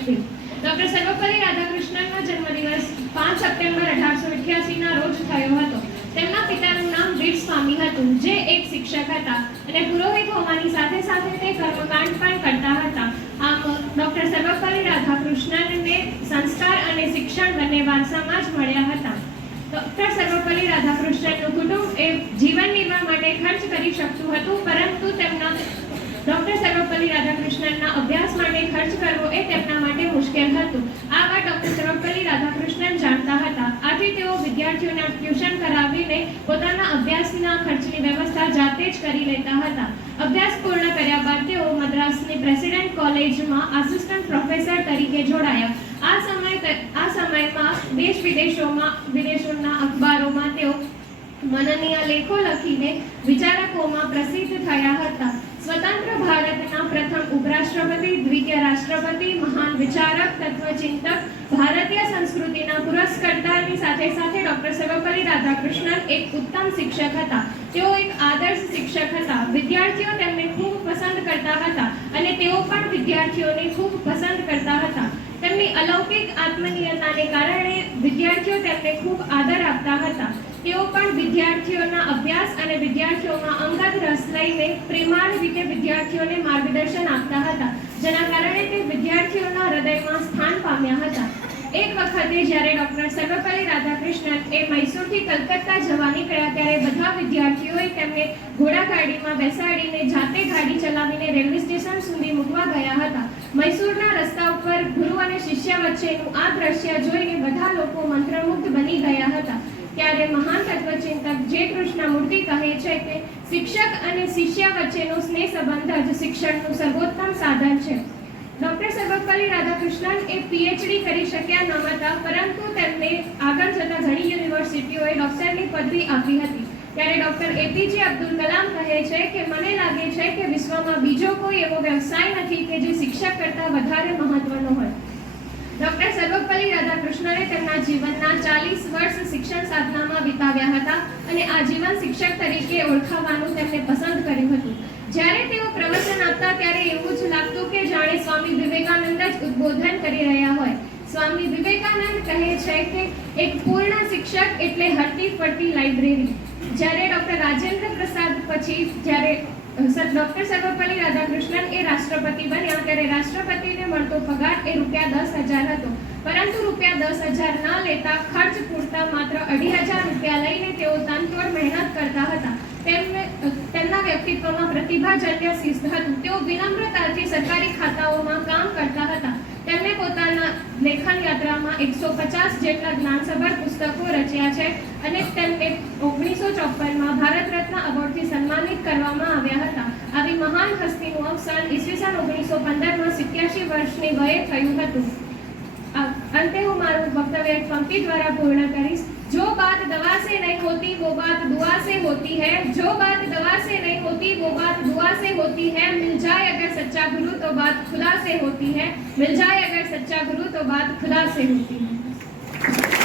વ્યક્તિ। ડોક્ટર સર્વપલ્લી રાધાકૃષ્ણનનો જન્મદિવસ 5 સપ્ટેમ્બર 1888ના રોજ થયો હતો। તેમના પિતાનું નામ વીર સ્વામી હતું, જે એક શિક્ષક હતા અને પુરોહિત હોવાની સાથે સાથે તે કર્મકાંડ પણ કરતા હતા। આમ ડોક્ટર સર્વપલ્લી રાધાકૃષ્ણનને સંસ્કાર અને શિક્ષણ બંને વારસામાં જ મળ્યા હતા। ડોક્ટર સર્વપલ્લી રાધાકૃષ્ણનનું કુટુંબ એ જીવન નિર્વાહ માટે ખર્ચ કરી શકતું હતું, પરંતુ તેમના ડોક્ટર સર્વપલ્લી રાધાકૃષ્ણનના અભ્યાસ માટે ખર્ચ કરવો એ તેમના માટે મુશ્કેલ હતું। આ વાત ડોક્ટર સર્વપલ્લી રાધાકૃષ્ણન જાણતા હતા, આથી તેઓ વિદ્યાર્થીઓને ટ્યુશન કરાવીને પોતાના અભ્યાસના ખર્ચની વ્યવસ્થા જાતે જ કરી લેતા હતા। અભ્યાસ પૂર્ણ કર્યા બાદ તેઓ મદ્રાસની પ્રેસિડેન્ટ કોલેજમાં આસિસ્ટન્ટ પ્રોફેસર તરીકે જોડાયા। આ સમયમાં દેશ વિદેશોના અખબારોમાં તેઓ માનનીય લેખો લખીને વિચારકોમાં પ્રસિદ્ધ થયા હતા। સ્વતંત્ર ભારતના પ્રથમ ઉપરાષ્ટ્રપતિ, દ્વિતીય રાષ્ટ્રપતિ, મહાન વિચારક, તત્વચિંતક, ભારતીય સંસ્કૃતિના પુરસ્કર્તાની સાથે સાથે ડોક્ટર સર્વપલ્લી રાધાકૃષ્ણન એક ઉત્તમ શિક્ષક હતા। તેઓ એક આદર્શ શિક્ષક હતા। વિદ્યાર્થીઓ તેમને ખૂબ પસંદ કરતા હતા અને તેઓ પણ વિદ્યાર્થીઓને ખૂબ પસંદ કરતા હતા। તેમની અલૌકિક આત્મનિયતાને કારણે વિદ્યાર્થીઓ તેમને ખૂબ આદર આપતા હતા। તેઓ પણ વિદ્યાર્થીઓના અભ્યાસ અને વિદ્યાર્થીઓમાં અંગત રસ લઈને પ્રેમાળ રીતે વિદ્યાર્થીઓને માર્ગદર્શન આપતા હતા, જેના કારણે તે વિદ્યાર્થીઓના હૃદયમાં સ્થાન પામ્યા હતા। એક વખતે જ્યારે ડોક્ટર સર્વપલ્લી રાધાકૃષ્ણન એ મૈસૂરથી કલકત્તા જવા નીકળ્યા, ત્યારે બધા વિદ્યાર્થીઓએ તેમને ઘોડાગાડીમાં બેસાડીને જાતે ગાડી ચલાવીને રેલવે સ્ટેશન સુધી મૂકવા ગયા હતા। મૈસૂરના રસ્તા ઉપર ગુરુ અને શિષ્ય વચ્ચેનું આ દ્રશ્ય જોઈને બધા લોકો મંત્રમુગ્ધ બની ગયા હતા। ત્યારે મહાન તત્વચિંતક જે કૃષ્ણમૂર્તિ કહે છે કે શિક્ષક અને શિષ્ય વચ્ચેનો સ્નેહ સંબંધ જ શિક્ષણનું સર્વોત્તમ સાધન છે। ડોક્ટર સર્વપલ્લી રાધાકૃષ્ણન એ પીએચડી કરી શક્યા ન હતા, પરંતુ તેમને આગળ જતા ઘણી યુનિવર્સિટીઓએ ડોક્ટરની પદવી આપી હતી। ત્યારે ડોક્ટર એપીજે અબ્દુલ કલામ કહે છે કે મને લાગે છે કે વિશ્વમાં બીજો કોઈ એવો વ્યવસાય નથી કે જે શિક્ષક કરતાં વધારે મહત્વનો હોય। ડોક્ટર સર્વપલ્લી રાધાકૃષ્ણને તેમના જીવનના 40 વર્ષ શિક્ષણ સાધનામાં વિતાવ્યા હતા અને આજીવન શિક્ષક તરીકે ઓળખાવાનું તેમને પસંદ કર્યું હતું। જ્યારે તેઓ પ્રવચન આપતા ત્યારે એવું જ લાગતું કે જાણે સ્વામી વિવેકાનંદ જ ઉદ્બોધન કરી રહ્યા હોય। સ્વામી વિવેકાનંદ કહે છે કે એક પૂર્ણ શિક્ષક એટલે હરતી ફરતી લાઇબ્રેરી। જ્યારે ડોક્ટર રાજેન્દ્ર પ્રસાદ પછી જ્યારે ડોક્ટર સર્વપલ્લી રાધાકૃષ્ણન એ રાષ્ટ્રપતિ બન્યા, ત્યારે રાષ્ટ્રપતિને મળતો પગાર એ ₹10,000 હતો, પરંતુ ₹10,000 ન લેતા ખર્ચ પૂરતા માત્ર ₹2,500 લઈને તેઓ તનતોડ મહેનત કરતા હતા। તેમના વ્યક્તિત્વમાં પ્રતિભાજન્ય શિસ્ત હતું। તેઓ વિનમ્રતાથી સરકારી ખાતાઓમાં કામ કરતા હતા। તેમણે પોતાના લેખન યાત્રામાં 150 જેટલા જ્ઞાનસભર પુસ્તકો રચ્યા છે અને તેમને 1954માં ભારત રત્ન એવોર્ડથી સન્માનિત કરવામાં આવ્યા હતા। આવી મહાન હસ્તીનું અવસાન ઈસવીસન 1915માં 87 વર્ષની વયે થયું હતું। અંતે હું મારું વક્તવ્ય એક પંક્તિ દ્વારા પૂર્ણ કરીશ। जो बात दवा से नहीं होती वो बात दुआ से होती है, जो बात दवा से नहीं होती वो बात दुआ से होती है, मिल जाए अगर सच्चा गुरु तो बात खुदा से होती है, मिल जाए अगर सच्चा गुरु तो बात खुदा से होती है।